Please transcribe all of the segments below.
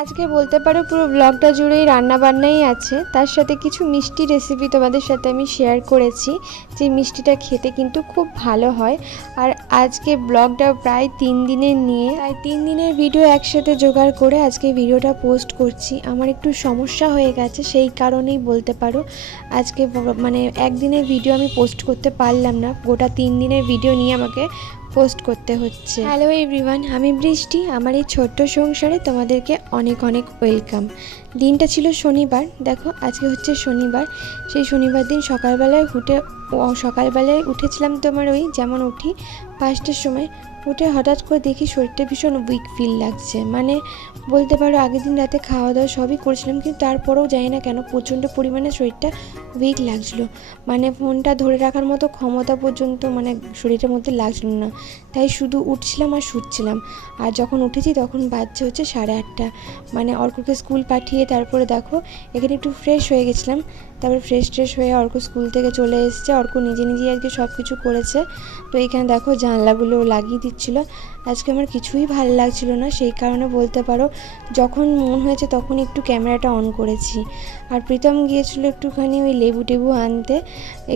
আজকে বলতে পারো পুরো ব্লগটা জুড়েই রান্নাবান্নাই আছে, তার সাথে কিছু মিষ্টি রেসিপি তোমাদের সাথে আমি শেয়ার করেছি, যে মিষ্টিটা খেতে কিন্তু খুব ভালো হয়। আর আজকে ব্লগটা প্রায় 3 দিনের নিয়ে, তাই 3 দিনের ভিডিও একসাথে জোগাড় করে আজকে ভিডিওটা পোস্ট করছি। আমার একটু সমস্যা হয়ে গেছে, সেই কারণেই বলতে পারো আজকে মানে একদিনের ভিডিও আমি পোস্ট করতে পারলাম না, গোটা 3 দিনের ভিডিও নিয়ে আমাকে পোস্ট করতে হচ্ছে। হ্যালো এভরিওয়ান, আমি বৃষ্টি। আমার এই ছোট্ট সংসারে তোমাদেরকে অনেক অনেক ওয়েলকাম। দিনটা ছিল শনিবার, দেখো আজকে হচ্ছে শনিবার। সেই শনিবার দিন সকালবেলায় উঠেছিলাম তোমার ওই যেমন উঠি 5টার সময়। উঠে হঠাৎ করে দেখি শরীরটা ভীষণ উইক ফিল লাগছে, মানে বলতে পারো আগের দিন রাতে খাওয়া দাওয়া সবই করেছিলাম, কিন্তু তারপরেও জানি না কেন প্রচণ্ড পরিমাণে শরীরটা উইক লাগছিলো, মানে ফোনটা ধরে রাখার মতো ক্ষমতা পর্যন্ত মানে শরীরের মধ্যে লাগছিল না। তাই শুধু উঠছিলাম আর শুচ্ছিলাম। আর যখন উঠেছি তখন বাজছে হচ্ছে 8:30, মানে অর্ককে স্কুল পাঠিয়ে তারপরে দেখো এখানে একটু ফ্রেশ হয়ে গেছিলাম। তারপর ফ্রেশ হয়ে অর্ক স্কুল থেকে চলে এসেছে। অর্ক নিজেই আজকে সব কিছু করেছে। তো এখানে দেখো জানলাগুলো লাগিয়ে দিচ্ছিলো। আজকে আমার কিছুই ভালো লাগছিল না, সেই কারণে বলতে পারো যখন মন হয়েছে তখন একটু ক্যামেরাটা অন করেছি। আর প্রীতম গিয়েছিল একটুখানি ওই লেবু টেবু আনতে,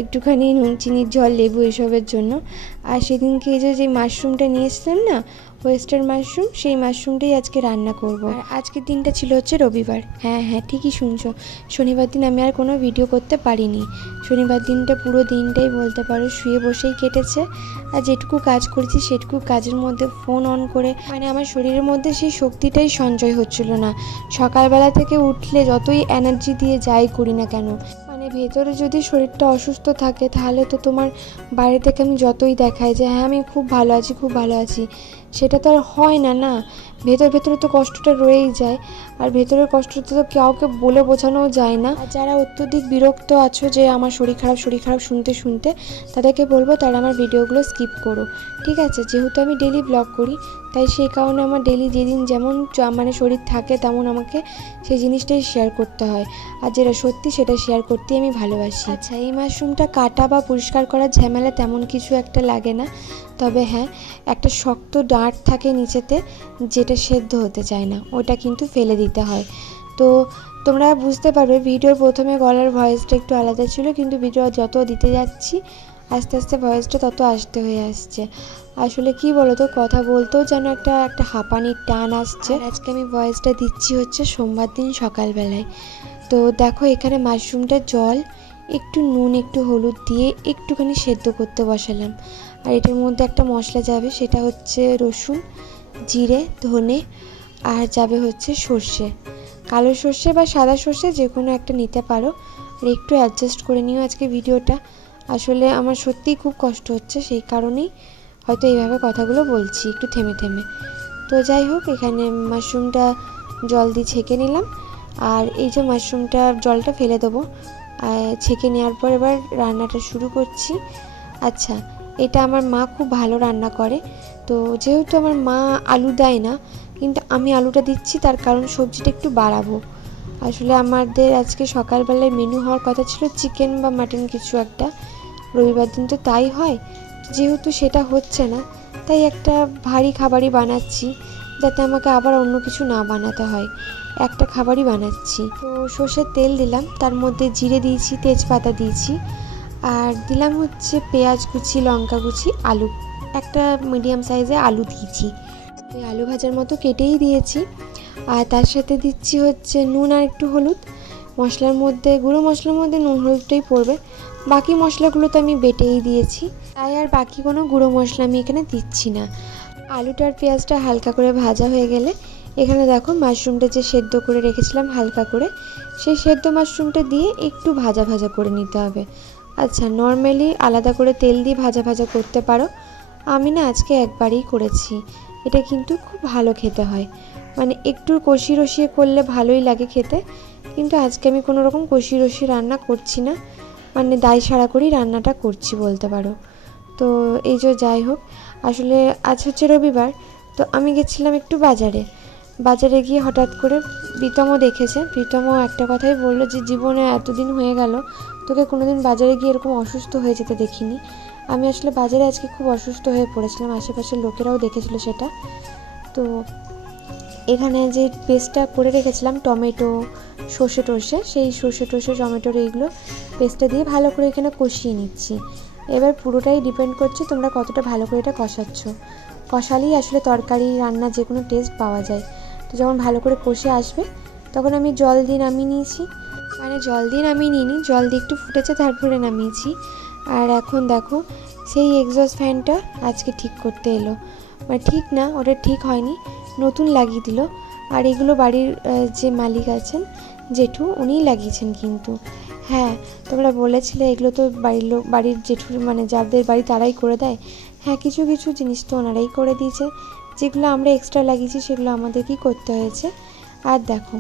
একটুখানি নুন চিনির জল লেবু এসবের জন্য। আর সেদিনকে এই যে মাশরুমটা নিয়েছিলাম না, ওয়েস্টার্ন মাশরুম, সেই মাশরুমটাই আজকে রান্না করব। আর আজকের দিনটা ছিল হচ্ছে রবিবার। হ্যাঁ ঠিকই শুনছো, শনিবার দিন আমি আর কোনো ভিডিও করতে পারিনি। শনিবার দিনটা পুরো দিনটাই বলতে পারো শুয়ে বসেই কেটেছে। আর যেটুকু কাজ করেছি সেটুকু কাজের মধ্যে ফোন অন করে, মানে আমার শরীরের মধ্যে সেই শক্তিটাই সঞ্চয় হচ্ছিল না। সকালবেলা থেকে উঠলে যতই এনার্জি দিয়ে যাই করি না কেন, মানে ভেতরে যদি শরীরটা অসুস্থ থাকে তাহলে তো তোমার বাইরে থেকে আমি যতই দেখাই যে হ্যাঁ আমি খুব ভালো আছি, সেটা তো আর হয় না। ভেতরে তো কষ্টটা রয়েই যায়। আর ভেতরের কষ্টটা তো কাউকে বলে বোঝানোও যায় না। আর যারা অত্যধিক বিরক্ত আছো যে আমার শরীর খারাপ শুনতে তাদেরকে বলবো তারা আমার ভিডিওগুলো স্কিপ করো, ঠিক আছে? যেহেতু আমি ডেলি ব্লগ করি, তাই সেই কারণে আমার ডেলি যেদিন যেমন মানে শরীর থাকে তেমন আমাকে সেই জিনিসটাই শেয়ার করতে হয়। আর যেটা সত্যি সেটা শেয়ার করতেই আমি ভালোবাসি। আচ্ছা, এই মাশরুমটা কাটা বা পরিষ্কার করার ঝামেলা তেমন কিছু একটা লাগে না, তবে হ্যাঁ একটা শক্ত ডাঁট থাকে নিচেতে, যেটা সেদ্ধ হতে চায় না, ওটা কিন্তু ফেলে দিতে হয়। তো তোমরা বুঝতে পারবে ভিডিওর প্রথমে গলার ভয়েসটা একটু আলাদা ছিল, কিন্তু ভিডিও যত দিতে যাচ্ছি আস্তে আস্তে ভয়েসটা তত আসতে হয়ে আসছে। আসলে কি বলতো, কথা বলতেও যেন একটা হাঁপানির টান আসছে। আজকে আমি ভয়েসটা দিচ্ছি হচ্ছে সোমবার দিন সকালবেলায়। তো দেখো এখানে মাশরুমটা জল, একটু নুন, একটু হলুদ দিয়ে একটুখানি সেদ্ধ করতে বসালাম। আর এটার মধ্যে একটা মশলা যাবে, সেটা হচ্ছে রসুন, জিরে, ধনে, আর যাবে হচ্ছে সর্ষে, কালো সর্ষে বা সাদা সর্ষে যে কোনো একটা নিতে পারো। আর একটু অ্যাডজাস্ট করে নিও আজকে ভিডিওটা। আসলে আমার সত্যিই খুব কষ্ট হচ্ছে, সেই কারণেই হয়তো এইভাবে কথাগুলো বলছি একটু থেমে। তো যাই হোক, এখানে মাশরুমটা জল দিয়ে ছেঁকে নিলাম। আর এই যে মাশরুমটা জলটা ফেলে দেবো, ছেঁকে নেওয়ার পর এবার রান্নাটা শুরু করছি। আচ্ছা, এটা আমার মা খুব ভালো রান্না করে। তো যেহেতু আমার মা আলু দেয় না, কিন্তু আমি আলুটা দিচ্ছি, তার কারণ সবজিটা একটু বাড়াবো। আসলে আমাদের আজকে সকালবেলায় মেনু হওয়ার কথা ছিল চিকেন বা মাটন কিছু একটা, রবিবার দিন তো তাই হয়। যেহেতু সেটা হচ্ছে না, তাই একটা ভারী খাবারই বানাচ্ছি, যাতে আমাকে আবার অন্য কিছু না বানাতে হয়, একটা খাবারই বানাচ্ছি। তো সর্ষের তেল দিলাম, তার মধ্যে জিরে দিয়েছি, তেজপাতা দিয়েছি, আর দিলাম হচ্ছে পেঁয়াজ কুচি, লঙ্কা কুচি, আলু, একটা মিডিয়াম সাইজে আলু দিয়েছি। ওই আলু ভাজার মতো কেটেই দিয়েছি। আর তার সাথে দিচ্ছি হচ্ছে নুন আর একটু হলুদ। মশলার মধ্যে, গুঁড়ো মশলার মধ্যে নুন হলুদটাই পড়বে, বাকি মশলাগুলো তো আমি বেটেই দিয়েছি, তাই আর বাকি কোনো গুঁড়ো মশলা আমি এখানে দিচ্ছি না। আলুটা আর পেঁয়াজটা হালকা করে ভাজা হয়ে গেলে এখানে দেখো মাশরুমটা যে সেদ্ধ করে রেখেছিলাম হালকা করে, সেই সেদ্ধ মাশরুমটা দিয়ে একটু ভাজা করে নিতে হবে। আচ্ছা, নর্মালি আলাদা করে তেল দিয়ে ভাজা করতে পারো, আমি না আজকে একবারই করেছি। এটা কিন্তু খুব ভালো খেতে হয়, মানে একটু কষিয়ে করলে ভালোই লাগে খেতে, কিন্তু আজকে আমি কোনো রকম কষি রান্না করছি না, মানে দায় সারা করেই রান্নাটা করছি বলতে পারো। তো এই যে যাই হোক, আসলে আজ হচ্ছে রবিবার, তো আমি গেছিলাম একটু বাজারে গিয়ে হঠাৎ করে প্রীতমও দেখেছে। প্রীতমও একটা কথাই বললো যে জীবনে এতদিন হয়ে গেল তোকে কোনোদিন বাজারে গিয়ে এরকম অসুস্থ হয়ে যেতে দেখিনি। আমি আসলে বাজারে আজকে খুব অসুস্থ হয়ে পড়েছিলাম, আশেপাশের লোকেরাও দেখেছিল সেটা। তো এখানে যে পেস্টটা করে রেখেছিলাম টমেটো সর্ষে টর্ষে, সেই সর্ষে টর্ষে টমেটোর এইগুলো পেস্টটা দিয়ে ভালো করে এখানে কষিয়ে নিচ্ছি। এবার পুরোটাই ডিপেন্ড করছে তোমরা কতটা ভালো করে এটা কষাচ্ছ। কষালেই আসলে তরকারি রান্না যে কোনো টেস্ট পাওয়া যায়। তো যখন ভালো করে কষে আসবে তখন আমি জল দিয়ে নামিয়ে নিয়েছি, মানে জল দিয়ে নামিয়ে নিইনি, জল দিয়ে একটু ফুটেছে তারপরে নামিয়েছি। আর এখন দেখো সেই এক্সস্ট ফ্যানটা আজকে ঠিক করতে এলো, মানে ঠিক না, ওটা ঠিক হয়নি, নতুন লাগিয়ে দিল। আর এগুলো বাড়ির যে মালিক আছেন জেঠু, উনিই লাগিয়েছেন কিন্তু। হ্যাঁ, তোমরা বলেছিলে এগুলো তো বাড়ির জেঠুর মানে যাদের বাড়ি তারাই করে দেয়। হ্যাঁ, কিছু কিছু জিনিস তো ওনারাই করে দিয়েছে, যেগুলো আমরা এক্সট্রা লাগিয়েছি সেগুলো আমাদেরকেই করতে হয়েছে। আর দেখো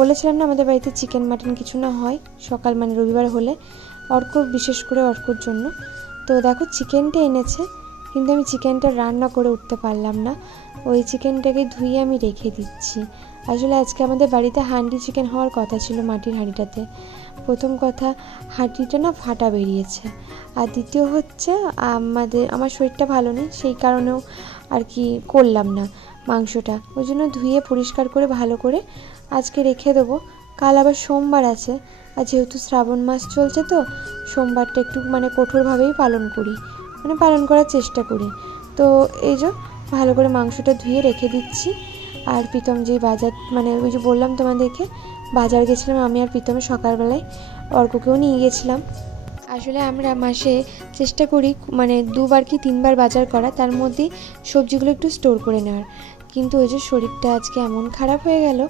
বলেছিলাম না আমাদের বাড়িতে চিকেন মাটন কিছু না হয় সকাল মানে রবিবার হলে, বিশেষ করে অর্কর জন্য। তো দেখো চিকেনটা এনেছে, কিন্তু আমি চিকেনটা রান্না করে উঠতে পারলাম না, ওই চিকেনটাকে ধুয়ে আমি রেখে দিচ্ছি। আসলে আজকে আমাদের বাড়িতে হান্ডি চিকেন হওয়ার কথা ছিল, মাটির হাঁড়িটাতে। প্রথম কথা, হাঁড়িটা না ফাটা বেরিয়েছে, আর দ্বিতীয় হচ্ছে আমার শরীরটা ভালো নেই, সেই কারণেও আর কি করলাম না মাংসটা, ওই জন্য ধুয়ে পরিষ্কার করে ভালো করে আজকে রেখে দেবো। কাল আবার সোমবার আছে, আর যেহেতু শ্রাবণ মাস চলছে তো সোমবারটা একটু মানে কঠোরভাবেই পালন করার চেষ্টা করি। তো এই যে ভালো করে মাংসটা ধুয়ে রেখে দিচ্ছি। আর প্রীতম যে বাজার মানে ওই যে বললাম তোমাদেরকে বাজার গেছিলাম আমি আর প্রীতমের, সকালবেলায় অর্ককেও নিয়ে গেছিলাম। আসলে আমরা মাসে চেষ্টা করি মানে 2বার কি 3বার বাজার করা, তার মধ্যেই সবজিগুলো একটু স্টোর করে নেওয়ার। কিন্তু ওই যে শরীরটা আজকে এমন খারাপ হয়ে গেল,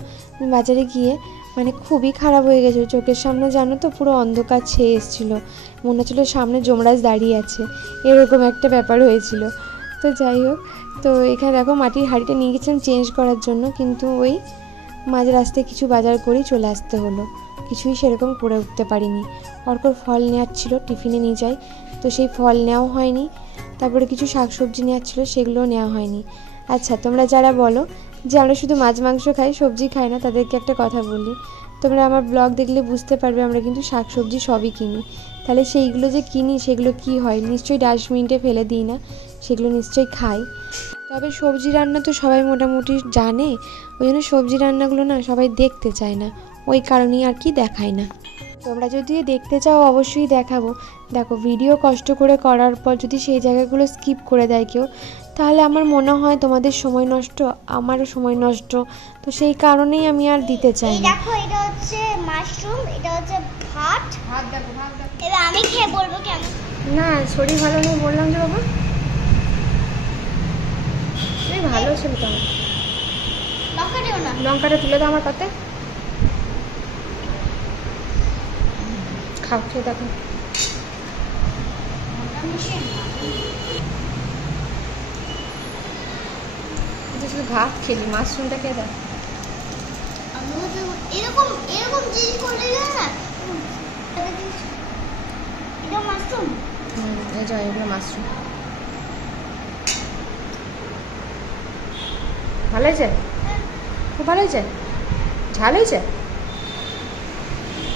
বাজারে গিয়ে মানে খুবই খারাপ হয়ে গেছিলো, চোখের সামনে জানো তো পুরো অন্ধকার ছেয়ে এসেছিলো, মনে হচ্ছিলো সামনে যমরাজ দাঁড়িয়ে আছে, এরকম একটা ব্যাপার হয়েছিল। তো যাই হোক, তো এখানে দেখো মাটির হাঁড়িটা নিয়ে গেছিলাম চেঞ্জ করার জন্য, কিন্তু ওই মাঝ রাস্তায় কিছু বাজার করেই চলে আসতে হলো, কিছুই সেরকম করে উঠতে পারিনি। অর্কর ফল নেওয়ার ছিল, টিফিনে নিয়ে যাই, তো সেই ফল নেওয়াও হয়নি। তারপরে কিছু শাকসবজি নেওয়ার ছিল, সেগুলোও নেওয়া হয়নি। আচ্ছা, তোমরা যারা বলো যে আমরা শুধু মাছ মাংস খাই সবজি খাই না, তাদেরকে একটা কথা বলি, তোমরা আমার ব্লগ দেখলে বুঝতে পারবে আমরা কিন্তু শাকসবজি সবই কিনি। তাহলে সেইগুলো যে কিনি সেগুলো কি হয়, নিশ্চয়ই ডাস্টবিনে ফেলে দিই না, সেগুলো নিশ্চয়ই খাই। তবে সবজি রান্না তো সবাই মোটামুটি জানে, ওই জন্য সবজি রান্নাগুলো না সবাই দেখতে চায় না, ওই কারণেই আর কি দেখায় না। তোমরা যদি দেখতে চাও অবশ্যই দেখাবো। দেখো ভিডিও কষ্ট করে করার পর যদি সেই জায়গাগুলো স্কিপ করে দেয় কেউ, তাহলে আমার মনে হয় তোমাদের সময় নষ্ট, আমারও সময় নষ্ট, তো সেই কারণেই আমি আর দিতে চাই না। দেখো এটা হচ্ছে মাশরুম, এটা হচ্ছে ভাত। এবার আমি খেয়ে বলবো কেমন। না, শরীর ভালো নেই বললাম যে বাবা, তুমি ভালো ছিল তো। লঙ্কা দিও না, লঙ্কাটা তুলে দাও আমার পাতে, খাও, খেয়ে দেখো। শুধু ভাত খেলি, মাশরুমটা খেয়ে দেখ। এরকম এরকম জিনিস করলে না এটা মাশরুম। এই যে এগুলো মাশরুম। ভালো হয়েছে, খুব ভালো হয়েছে, ঝাল হয়েছে।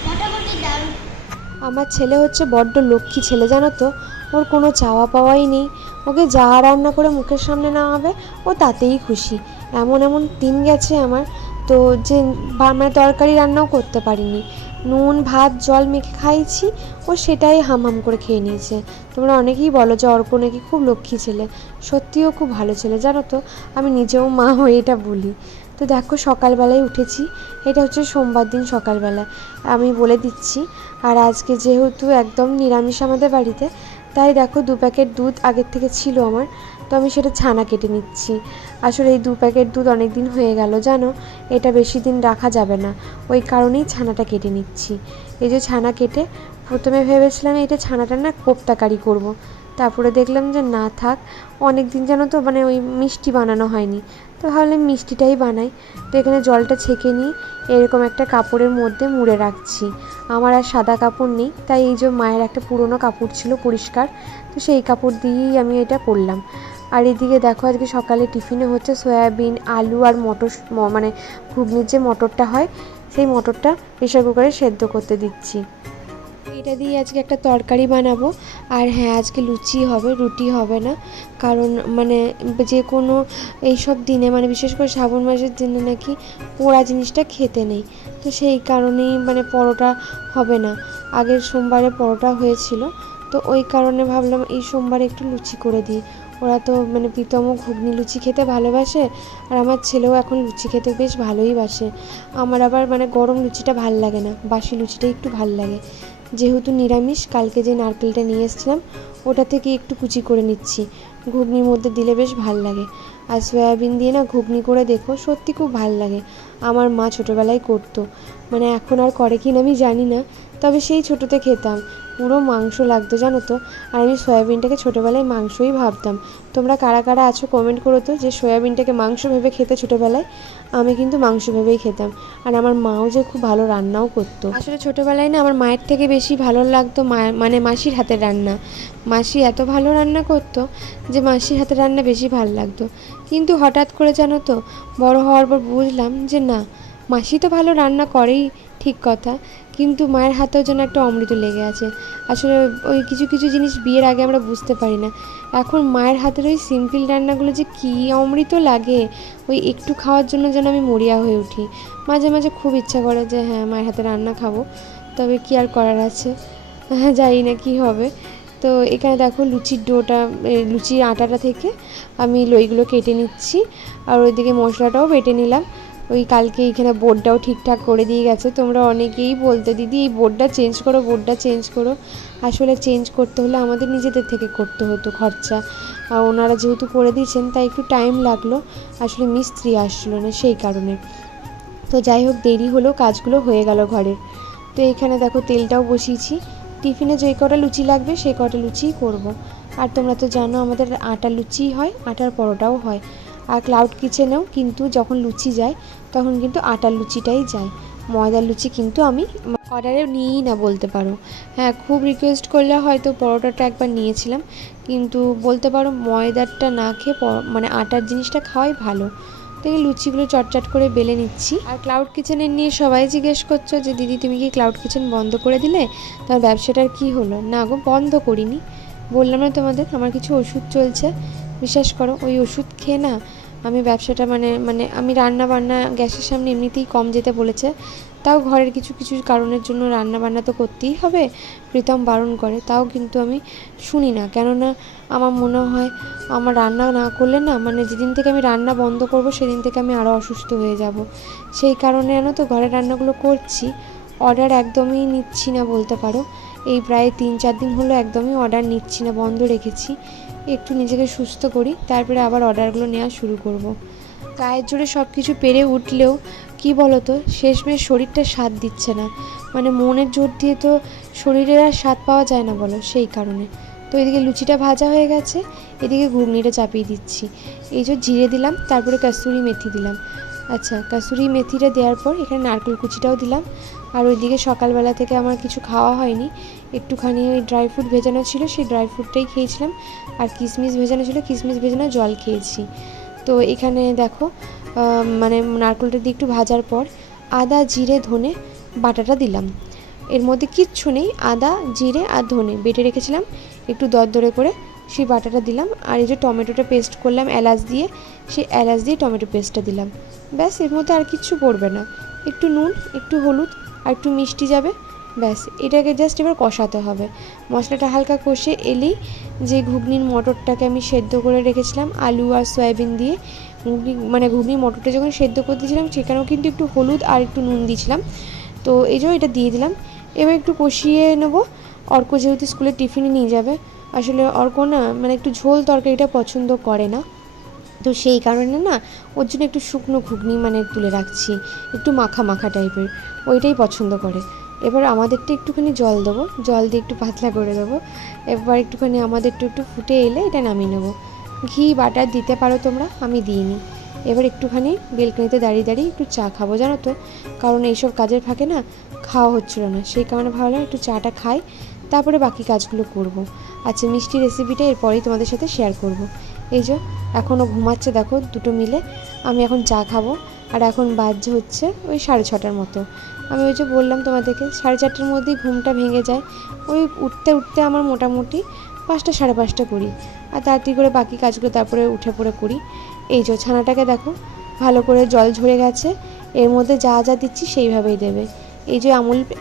মোটামুটি দারুণ। আমার ছেলে হচ্ছে বড্ড লক্ষ্মী ছেলে, জানো তো, ওর কোনো চাওয়া পাওয়াই নেই, ওকে যা রান্না করে মুখের সামনে না হবে ও তাতেই খুশি। এমন এমন দিন গেছে আমার তো যে মানে তরকারি রান্নাও করতে পারিনি, নুন ভাত জল মেখে খাইছি, ও সেটাই হাম করে খেয়ে নিয়েছে। তোমরা অনেকেই বলো যে অর্ক নাকি খুব লক্ষ্মী ছেলে, সত্যিও খুব ভালো ছেলে, জানো তো, আমি নিজেও মা হয়ে এটা বলি। তো দেখো সকালবেলায় উঠেছি, এটা হচ্ছে সোমবার দিন সকালবেলা, আমি বলে দিচ্ছি। আর আজকে যেহেতু একদম নিরামিষ আমাদের বাড়িতে, তাই দেখো 2 প্যাকেট দুধ আগের থেকে ছিল আমার, তো আমি সেটা ছানা কেটে নিচ্ছি। আসলে এই 2 প্যাকেট দুধ অনেক দিন হয়ে গেল, জানো, এটা বেশি দিন রাখা যাবে না, ওই কারণেই ছানাটা কেটে নিচ্ছি। এই যে ছানা কেটে প্রথমে ভেবেছিলাম এটা ছানাটা না কোপ্তাকারি করব, তারপরে দেখলাম যে না থাক, অনেক দিন জানো তো মানে ওই মিষ্টি বানানো হয়নি, তো ভাবলাম মিষ্টিটাই বানাই। তো এখানে জলটা ছেঁকে নিয়ে এরকম একটা কাপড়ের মধ্যে মুড়ে রাখছি। আমার আর সাদা কাপড় নেই, তাই এই যে মায়ের একটা পুরনো কাপড় ছিল পরিষ্কার, তো সেই কাপড় দিয়েই আমি এটা করলাম। আর এদিকে দেখো আজকে সকালে টিফিনে হচ্ছে সয়াবিন আলু আর মটর, মানে ঘুগনির যে মটরটা হয় সেই মটরটা প্রেসার কুকারে সেদ্ধ করতে দিচ্ছি। এটা দিয়ে আজকে একটা তরকারি বানাবো। আর হ্যাঁ, আজকে লুচি হবে, রুটি হবে না। কারণ মানে যে কোনো এইসব দিনে, মানে বিশেষ করে শ্রাবণ মাসের দিনে নাকি পোড়া জিনিসটা খেতে নেই। তো সেই কারণেই মানে পরোটা হবে না। আগের সোমবারে পরোটা হয়েছিল, তো ওই কারণে ভাবলাম এই সোমবারে একটু লুচি করে দিই। ওরা তো মানে প্রীতমও ঘুগনি লুচি খেতে ভালোবাসে, আর আমার ছেলেও এখন লুচি খেতে বেশ ভালোই বাসে। আমার আবার মানে গরম লুচিটা ভাল লাগে না, বাসি লুচিটা একটু ভাল লাগে। যেহেতু নিরামিষ, কালকে যে নারকেলটা নিয়ে এসেছিলাম ওটা থেকে একটু কুচি করে নিচ্ছি, ঘুগনির মধ্যে দিলে বেশ ভাল লাগে। আর সয়াবিন দিয়ে না ঘুগনি করে দেখো, সত্যি খুব ভাল লাগে। আমার মা ছোটোবেলায় করতো, মানে এখন আর করে কি না আমি জানি না, তবে সেই ছোটোতে খেতাম, পুরো মাংস লাগতো জানো তো। আর আমি সয়াবিনটাকে ছোটোবেলায় মাংসই ভাবতাম। তোমরা কারা কারা আছো কমেন্ট করো তো, যে সয়াবিনটাকে মাংস ভেবে খেতে ছোটোবেলায়। আমি কিন্তু মাংস ভেবেই খেতাম। আর আমার মাও যে খুব ভালো রান্নাও করতো। আসলে ছোটোবেলায় না আমার মায়ের থেকে বেশি ভালো লাগতো মানে মাসির হাতের রান্না। মাসি এত ভালো রান্না করতো যে মাসির হাতের রান্না বেশি ভালো লাগতো। কিন্তু হঠাৎ করে জানো তো, বড় হওয়ার পর বুঝলাম যে না, মাসি তো ভালো রান্না করেই ঠিক কথা, কিন্তু মায়ের হাতেও যেন একটা অমৃত লেগে আছে। আসলে ওই কিছু কিছু জিনিস বিয়ের আগে আমরা বুঝতে পারি না, এখন মায়ের হাতের ওই সিম্পল রান্নাগুলো যে কী অমৃত লাগে, ওই একটু খাওয়ার জন্য যেন আমি মরিয়া হয়ে উঠি। মাঝে মাঝে খুব ইচ্ছা করে যে হ্যাঁ, মায়ের হাতে রান্না খাবো, তবে কি আর করার আছে, হ্যাঁ জানি না কী হবে। তো এখানে দেখো লুচির ডোটা, লুচির আটাটা থেকে আমি লইগুলো কেটে নিচ্ছি, আর ওইদিকে মশলাটাও বেটে নিলাম। ওই কালকে এইখানে বোর্ডটাও ঠিকঠাক করে দিয়ে গেছে। তোমরা অনেকেই বলতে, দিদি এই বোর্ডটা চেঞ্জ করো, বোর্ডটা চেঞ্জ করো। আসলে চেঞ্জ করতে হলে আমাদের নিজেদের থেকে করতে হতো খরচা, আর ওনারা যেহেতু করে দিয়েছেন তাই একটু টাইম লাগলো। আসলে মিস্ত্রি আসছিলো না সেই কারণে। তো যাই হোক, দেরি হলেও কাজগুলো হয়ে গেল ঘরের। তো এখানে দেখো তেলটাও বসিয়েছি, টিফিনে যে কটা লুচি লাগবে সেই কটা লুচিই করব। আর তোমরা তো জানো আমাদের আটার লুচিই হয়, আটার পরোটাও হয়। আর ক্লাউড কিচেনেও কিন্তু যখন লুচি যায় তখন কিন্তু আটার লুচিটাই যায়, ময়দার লুচি কিন্তু আমি অর্ডারে নিই না বলতে পারো। হ্যাঁ, খুব রিকোয়েস্ট করলে হয়তো পরোটাটা একবার নিয়েছিলাম, কিন্তু বলতে পারো ময়দারটা না খেয়ে মানে আটার জিনিসটা খাওয়াই ভালো। তো এই লুচিগুলো চটচট করে বেলে নিচ্ছি। আর ক্লাউড কিচেনের নিয়ে সবাই জিজ্ঞেস করছো যে দিদি তুমি কি ক্লাউড কিচেন বন্ধ করে দিলে, তার ব্যবসাটার কি হলো? না গো, বন্ধ করিনি। বললাম না তোমাদের আমার কিছু ওষুধ চলছে, বিশ্বাস করো ওই ওষুধ খেয়ে না আমি ব্যবসাটা মানে আমি রান্না বান্না গ্যাসের সামনে এমনিতেই কম যেতে বলেছে, তাও ঘরের কিছু কিছু কারণের জন্য রান্না বান্না তো করতেই হবে, প্রীতম বারণ করে, তাও কিন্তু আমি শুনি না। কেননা আমার মনে হয় আমার রান্না না করলে না, মানে যেদিন থেকে আমি রান্না বন্ধ করব সেদিন থেকে আমি আরও অসুস্থ হয়ে যাব। সেই কারণে জানো তো ঘরের রান্নাগুলো করছি, অর্ডার একদমই নিচ্ছি না বলতে পারো। এই প্রায় 3-4 দিন হলো একদমই অর্ডার নিচ্ছি না, বন্ধ রেখেছি। একটু নিজেকে সুস্থ করি, তারপরে আবার অর্ডারগুলো নেওয়া শুরু করব। গায়ের জোরে সব কিছু পেরে উঠলেও কি বলো তো, শেষমেশ শরীরটা সাথ দিচ্ছে না। মানে মনের জোর দিয়ে তো শরীরের আর স্বাদ পাওয়া যায় না বলো, সেই কারণে। তো এদিকে লুচিটা ভাজা হয়ে গেছে, এদিকে ঘুগনিটা চাপিয়ে দিচ্ছি। এই যে জিরে দিলাম, তারপরে কসুরি মেথি দিলাম। আচ্ছা, কসুরি মেথিটা দেওয়ার পর এখানে নারকেল কুচিটাও দিলাম। আর ওইদিকে সকালবেলা থেকে আমার কিছু খাওয়া হয়নি, একটুখানি ওই ড্রাই ফ্রুট ভেজানো ছিল, সেই ড্রাই ফ্রুটটাই খেয়েছিলাম। আর কিশমিশ ভেজানো ছিল, কিশমিশ ভেজানো জল খেয়েছি। তো এখানে দেখো মানে নারকেলটা দিয়ে একটু ভাজার পর আদা জিরে ধনে বাটাটা দিলাম। এর মধ্যে কিচ্ছু নেই, আদা জিরে আর ধনে বেটে রেখেছিলাম একটু দরদরে করে, সেই বাটাটা দিলাম। আর এই যে টমেটোটা পেস্ট করলাম এলাচ দিয়ে, সেই এলাচ দিয়ে টমেটো পেস্টটা দিলাম। ব্যাস, এর মধ্যে আর কিচ্ছু পড়বে না, একটু নুন একটু হলুদ আর একটু মিষ্টি যাবে, ব্যাস। এটাকে জাস্ট এবার কষাতে হবে। মশলাটা হালকা কষে এলেই যে ঘুগনির মটরটাকে আমি সেদ্ধ করে রেখেছিলাম আলু আর সয়াবিন দিয়ে, মানে ঘুগনির মটরটা যখন সেদ্ধ করে দিয়েছিলাম সেখানেও কিন্তু একটু হলুদ আর একটু নুন দিয়েছিলাম। তো এই যে এটা দিয়ে দিলাম, এবার একটু কষিয়ে নেবো। অর্ক যেহেতু স্কুলে টিফিনে নিয়ে যাবে, আসলে অর্ক না মানে একটু ঝোল তরকারিটা পছন্দ করে না, তো সেই কারণে না ওর জন্য একটু শুকনো ঘুগনি মানে তুলে রাখছি, একটু মাখা মাখা টাইপের, ওইটাই পছন্দ করে। এবার আমাদেরটা একটুখানি জল দেবো, জল দিয়ে একটু পাতলা করে দেবো। এবার একটুখানি আমাদেরটা একটু ফুটে এলে এটা নামিয়ে নেবো। ঘি বাটার দিতে পারো তোমরা, আমি দিইনি। এবার একটুখানি বেলকনিতে দাঁড়িয়ে দাঁড়িয়ে একটু চা খাবো জানো তো, কারণ এইসব কাজের ফাঁকে না খাওয়া হচ্ছিলো না, সেই কারণে ভাবলাম একটু চাটা খাই, তারপরে বাকি কাজগুলো করব। আচ্ছা, মিষ্টি রেসিপিটা এরপরেই তোমাদের সাথে শেয়ার করব। এই যে এখনও ঘুমাচ্ছে দেখো দুটো মিলে, আমি এখন চা খাবো। আর এখন বাজছে হচ্ছে ওই 6:30টার মতো। আমি ওই যে বললাম তোমাদেরকে 4:30টার মধ্যেই ঘুমটা ভেঙে যায়। ওই উঠতে উঠতে আমার মোটামুটি 5টা 5:30 করি, আর তাড়াতাড়ি করে বাকি কাজগুলো তারপরে উঠে পড়ে করি। এই যে ছানাটাকে দেখো ভালো করে জল ঝরে গেছে, এর মধ্যে যা যা দিচ্ছি সেইভাবেই দেবে। এই যে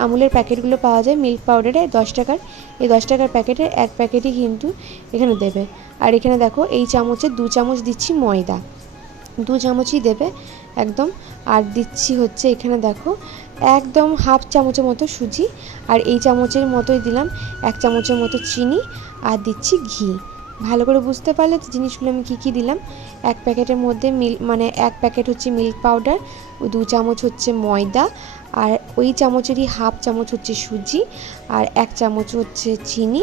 আমুলের প্যাকেটগুলো পাওয়া যায় মিল্ক পাউডারে 10 টাকার, এই 10 টাকার প্যাকেটের এক প্যাকেটই কিন্তু এখানে দেবে। আর এখানে দেখো এই চামচে 2 চামচ দিচ্ছি ময়দা, 2 চামচই দেবে একদম। আর দিচ্ছি হচ্ছে এখানে দেখো একদম হাফ চামচের মতো সুজি, আর এই চামচের মতোই দিলাম 1 চামচের মতো চিনি, আর দিচ্ছি ঘি। ভালো করে বুঝতে পারলে তো জিনিসগুলো আমি কী কী দিলাম। এক প্যাকেটের মধ্যে মানে 1 প্যাকেট হচ্ছে মিল্ক পাউডার, 2 চামচ হচ্ছে ময়দা, আর ওই চামচেরই হাফ চামচ হচ্ছে সুজি, আর 1 চামচ হচ্ছে চিনি,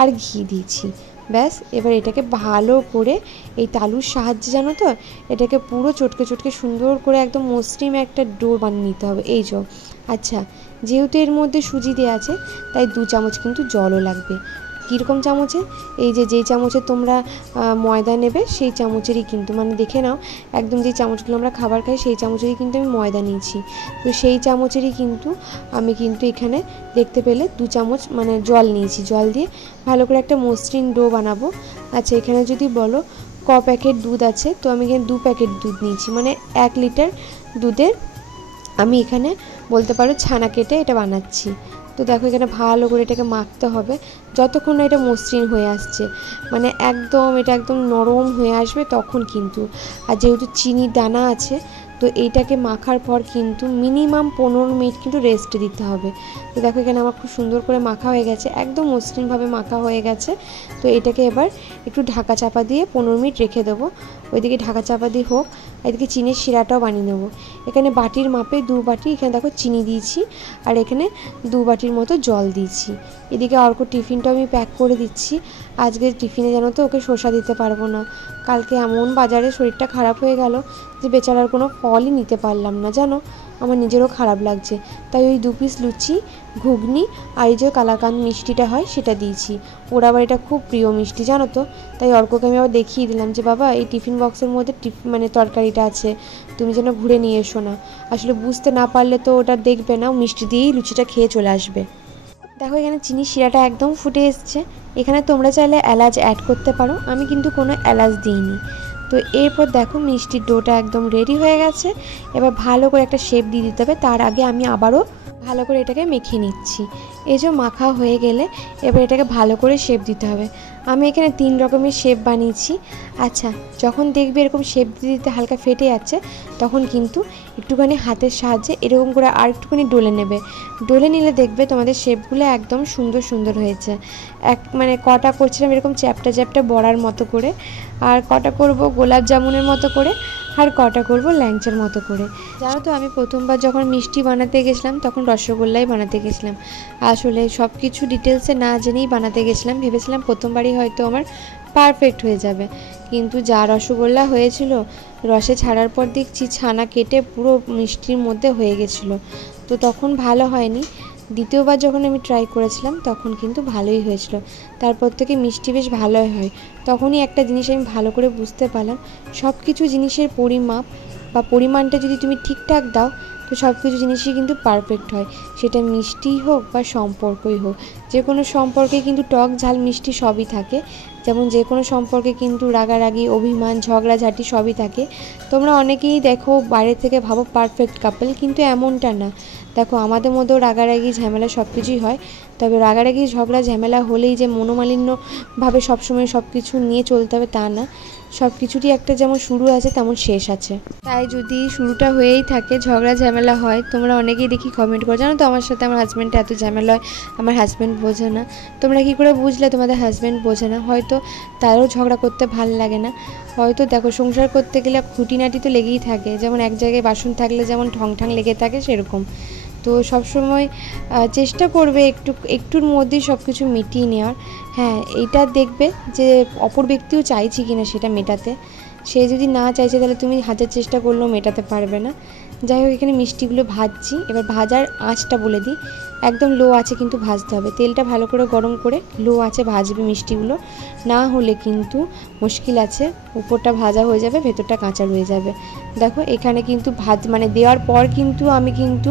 আর ঘি দিয়েছি। ব্যাস এবার এটাকে ভালো করে এই তালুর সাহায্যে জানো তো এটাকে পুরো চটকে চটকে সুন্দর করে একদম মসৃণ একটা ডো বানিয়ে নিতে হবে। এই যে আচ্ছা, যেহেতু এর মধ্যে সুজি দেওয়া আছে তাই 2 চামচ কিন্তু জলও লাগবে। কীরকম চামচে? এই যে যেই চামচে তোমরা ময়দা নেবে সেই চামচেরই কিন্তু, মানে দেখে নাও একদম যেই চামচগুলো আমরা খাবার খাই সেই চামচেরই কিন্তু আমি ময়দা নিয়েছি। তো সেই চামচেরই কিন্তু আমি কিন্তু এখানে দেখতে পেলে 2 চামচ মানে জল নিয়েছি। জল দিয়ে ভালো করে একটা মসৃণ ডো বানাবো। আচ্ছা, এখানে যদি বলো ক প্যাকেট দুধ আছে, তো আমি এখানে 2 প্যাকেট দুধ নিয়েছি, মানে 1 লিটার দুধের আমি এখানে বলতে পারো ছানা কেটে এটা বানাচ্ছি। তো দেখো এখানে ভালো করে এটাকে মাখতে হবে যতক্ষণ না এটা মসৃণ হয়ে আসছে, মানে এটা একদম নরম হয়ে আসবে তখন কিন্তু। আর যেহেতু চিনির দানা আছে তো এইটাকে মাখার পর কিন্তু মিনিমাম 15 মিনিট কিন্তু রেস্ট দিতে হবে। তো দেখো এখানে আমার খুব সুন্দর করে মাখা হয়ে গেছে, একদম মসৃণভাবে মাখা হয়ে গেছে। তো এটাকে এবার একটু ঢাকা চাপা দিয়ে 15 মিনিট রেখে দেবো। ওইদিকে ঢাকা চাপা দিয়ে হোক, এদিকে চিনির শিরাটাও বানিয়ে নেবো। এখানে বাটির মাপে 2 বাটি এখানে দেখো চিনি দিয়েছি, আর এখানে 2 বাটির মতো জল দিয়েছি। এদিকে অর্ক টিফিনটাও আমি প্যাক করে দিচ্ছি। আজকে টিফিনে জানো তো ওকে শসা দিতে পারবো না, কালকে এমন বাজারে শরীরটা খারাপ হয়ে গেল যে বেচারার কোনো ফলই নিতে পারলাম না জানো, আমার নিজেরও খারাপ লাগছে। তাই ওই 2 পিস লুচি, ঘুগনি আর এই যে কালাকাঁদ মিষ্টিটা হয় সেটা দিয়েছি। ওর আবার এটা খুব প্রিয় মিষ্টি জানো তো, তাই অর্ককে আমি আবার দেখিয়ে দিলাম যে বাবা এই টিফিন বক্সের মধ্যে মানে তরকারিটা আছে, তুমি যেন ঘুরে নিয়ে এসো না। আসলে বুঝতে না পারলে তো ওটা দেখবে না, মিষ্টি দিয়েই লুচিটা খেয়ে চলে আসবে। দেখো এখানে চিনি শিরাটা একদম ফুটে এসছে। এখানে তোমরা চাইলে এলাচ অ্যাড করতে পারো, আমি কিন্তু কোনো এলাচ দিইনি। তো এরপর দেখো মিষ্টির ডোটা একদম রেডি হয়ে গেছে। এবার ভালো করে একটা শেপ দিয়ে দিতে হবে, তার আগে আমি আবারও ভালো করে এটাকে মেখে নিচ্ছি। এই যে মাখা হয়ে গেলে এবার এটাকে ভালো করে শেপ দিতে হবে। আমি এখানে 3 রকমের শেপ বানিয়েছি। আচ্ছা, যখন দেখবে এরকম শেপ দিতে দিতে হালকা ফেটে যাচ্ছে তখন কিন্তু একটুখানি হাতের সাহায্যে এরকম করে আর একটুখানি ডলে নেবে। ডলে নিলে দেখবে তোমাদের শেপগুলো একদম সুন্দর সুন্দর হয়েছে। মানে কটা করছিলাম এরকম চ্যাপটা চ্যাপটা বড়ার মতো করে, আর কটা করব গোলাপ জামুনের মতো করে, আর কটা করব ল্যাংচার মতো করে। জানো তো আমি প্রথমবার যখন মিষ্টি বানাতে গেছিলাম তখন রসগোল্লাই বানাতে গেছিলাম। আসলে সব কিছু ডিটেলসে না জেনেই বানাতে গেছিলাম, ভেবেছিলাম প্রথমবারই হয়তো আমার পারফেক্ট হয়ে যাবে। কিন্তু যা রসগোল্লা হয়েছিল, রসে ছাড়ার পর দেখছি ছানা কেটে পুরো মিষ্টির মধ্যে হয়ে গেছিলো। তো তখন ভালো হয়নি। দ্বিতীয়বার যখন আমি ট্রাই করেছিলাম তখন কিন্তু ভালোই হয়েছিল। তারপর থেকে মিষ্টি বেশ ভালোই হয়। তখনই একটা জিনিস আমি ভালো করে বুঝতে পারলাম, সব কিছু জিনিসের পরিমাপ বা পরিমাণটা যদি তুমি ঠিকঠাক দাও তো সব কিছু জিনিসই কিন্তু পারফেক্ট হয়। সেটা মিষ্টিই হোক বা সম্পর্কই হোক, যে কোনো সম্পর্কে কিন্তু টক ঝাল মিষ্টি সবই থাকে। যেমন যে কোনো সম্পর্কে কিন্তু রাগারাগি, অভিমান, ঝগড়াঝাটি সবই থাকে। তোমরা অনেকেই দেখো বাইরে থেকে ভাবো পারফেক্ট কাপল, কিন্তু এমনটা না। দেখো আমাদের মধ্যেও রাগারাগি ঝামেলা সব কিছুই হয়, তবে রাগারাগি ঝগড়া ঝামেলা হলেই যে মনোমালিন্যভাবে সবসময় সব কিছু নিয়ে চলতে হবে তা না। সব কিছুরই একটা যেমন শুরু আছে তেমন শেষ আছে। তাই যদি শুরুটা হয়েই থাকে, ঝগড়া ঝামেলা হয়, তোমরা অনেকেই দেখি কমেন্ট করো, জানো তো আমার সাথে আমার হাজব্যান্ডে এত ঝামেলা হয়, আমার হাজব্যান্ড বোঝে না। তোমরা কী করে বুঝলে তোমাদের হাজব্যান্ড বোঝে না? হয়তো তারও ঝগড়া করতে ভাল লাগে না। হয়তো দেখো সংসার করতে গেলে খুঁটিনাটি তো লেগেই থাকে, যেমন এক জায়গায় বাসন থাকলে যেমন ঠং ঠাং লেগে থাকে সেরকম। তো সবসময় চেষ্টা করবে একটুর মধ্যেই সব কিছু মিটিয়ে নেওয়ার। হ্যাঁ, এইটা দেখবে যে অপর ব্যক্তিও চাইছে কিনা সেটা মেটাতে। সে যদি না চাইছে তাহলে তুমি হাজার চেষ্টা করলেও মেটাতে পারবে না। যাই হোক, এখানে মিষ্টিগুলো ভাজছি। এবার ভাজার আঁচটা বলে দিই, একদম লো আছে কিন্তু ভাজতে হবে। তেলটা ভালো করে গরম করে লো আছে ভাজবে মিষ্টিগুলো, না হলে কিন্তু মুশকিল আছে, উপরটা ভাজা হয়ে যাবে, ভেতরটা কাঁচা রয়ে যাবে। দেখো এখানে কিন্তু মানে দেওয়ার পর কিন্তু আমি কিন্তু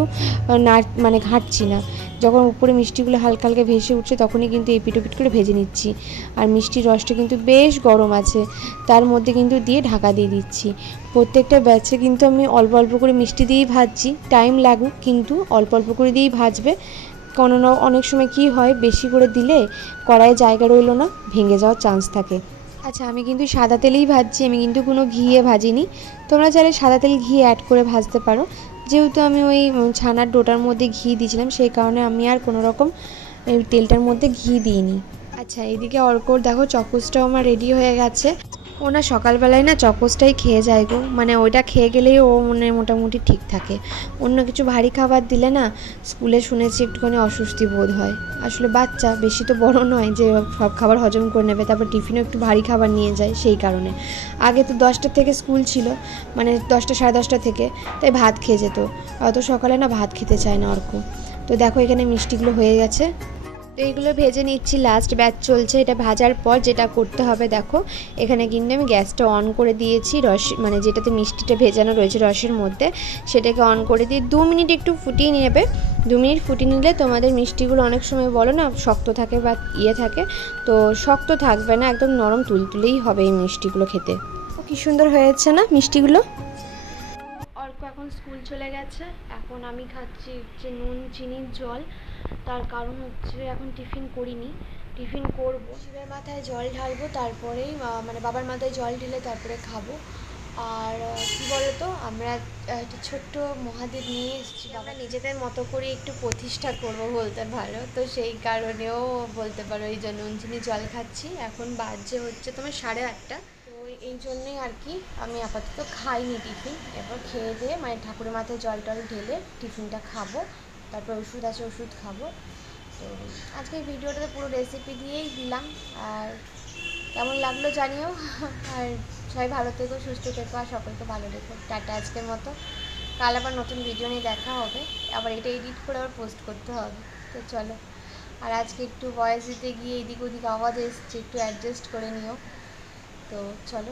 মানে ঘাঁটছি না, যখন উপরে মিষ্টিগুলো হালকা হালকা ভেসে উঠছে তখনই কিন্তু এপিট ওপিট করে ভেজে নিচ্ছি। আর মিষ্টির রসটা কিন্তু বেশ গরম আছে, তার মধ্যে কিন্তু দিয়ে ঢাকা দিয়ে দিচ্ছি। প্রত্যেকটা ব্যাচে কিন্তু আমি অল্প অল্প করে মিষ্টি দিয়েই ভাজছি, টাইম লাগুক কিন্তু অল্প অল্প করে দিয়েই ভাজবে। কেননা অনেক সময় কি হয়, বেশি করে দিলে কড়াইয়ে জায়গা রইলো না, ভেঙে যাওয়ার চান্স থাকে। আচ্ছা আমি কিন্তু সাদা তেলেই ভাজছি, আমি কিন্তু কোনো ঘিয়ে ভাজিনি। তোমরা চাইলে সাদা তেল ঘি অ্যাড করে ভাজতে পারো, যেহেতু আমি ওই ছানার ডোটার মধ্যে ঘি দিয়েছিলাম সেই কারণে আমি আর কোনো রকম তেলটার মধ্যে ঘি দিইনি। আচ্ছা এইদিকে অর্কর দেখো চকোসটাও আমার রেডি হয়ে গেছে। ও না সকালবেলায় না চকোসটাই খেয়ে যায় গো, মানে ওইটা খেয়ে গেলেই ও মোটামুটি ঠিক থাকে। অন্য কিছু ভারী খাবার দিলে না স্কুলে শুনেছি একটুখানি অস্বস্তি বোধ হয়। আসলে বাচ্চা বেশি তো বড় নয় যে সব খাবার হজম করে নেবে, তারপর টিফিনেও একটু ভারী খাবার নিয়ে যায় সেই কারণে। আগে তো 10টা থেকে স্কুল ছিল, মানে 10টা সাড়ে 10টা থেকে, তাই ভাত খেয়ে যেত। অত সকালে না ভাত খেতে চায় না অর্ক। তো দেখো এখানে মিষ্টিগুলো হয়ে গেছে, তো এইগুলো ভেজে নিচ্ছি। লাস্ট ব্যাচ চলছে, এটা ভাজার পর যেটা করতে হবে দেখো, এখানে কিন্তু আমি গ্যাসটা অন করে দিয়েছি, রস মানে যেটাতে মিষ্টিটা ভেজানো রয়েছে রসের মধ্যে সেটাকে অন করে দিয়ে 2 মিনিট একটু ফুটিয়ে নেবে। 2 মিনিট ফুটিয়ে নিলে তোমাদের মিষ্টিগুলো অনেক সময় বলো না শক্ত থাকে বা থাকে, তো শক্ত থাকবে না, একদম নরম তুলতুলেই হবে এই মিষ্টিগুলো খেতে। কি সুন্দর হয়েছে না মিষ্টিগুলো। অর্ক এখন স্কুল চলে গেছে, এখন আমি খাচ্ছি যে নুন চিনির জল। তার কারণ হচ্ছে এখন টিফিন করিনি, টিফিন করব, শিবের মাথায় জল ঢালবো, তারপরেই মানে বাবার মাথায় জল ঢেলে তারপরে খাবো। আর কী বলতো, আমরা একটা ছোট্ট মহাদেব নিয়ে এসেছি, আমরা নিজেদের মতো করে একটু প্রতিষ্ঠা করবো বলতে পারো, তো সেই কারণেও বলতে পারো এই জন্য নুন চিনি জল খাচ্ছি। এখন বাজে হচ্ছে তোমার 8:30, তো এই জন্যই আর কি আমি আপাতত খাইনি টিফিন। এরপর খেয়ে দিয়ে মানে ঠাকুরের মাথায় জল টল ঢেলে টিফিনটা খাবো, তারপর ওষুধ আছে ওষুধ খাবো। তো আজকে ভিডিওটাতে পুরো রেসিপি দিয়েই দিলাম, আর কেমন লাগলো জানিও। আর সবাই ভালো থেকো, সুস্থ থেকো, আর সকলকে ভালো রেখো। টাটা আজকের মতো, কাল আবার নতুন ভিডিও নিয়ে দেখা হবে, আবার এটা এডিট করে আবার পোস্ট করতে হবে। তো চলো, আর আজকে একটু ভয়েস দিতে গিয়ে এদিক ওদিক আওয়াজ এসছে, একটু অ্যাডজাস্ট করে নিও। তো চলো।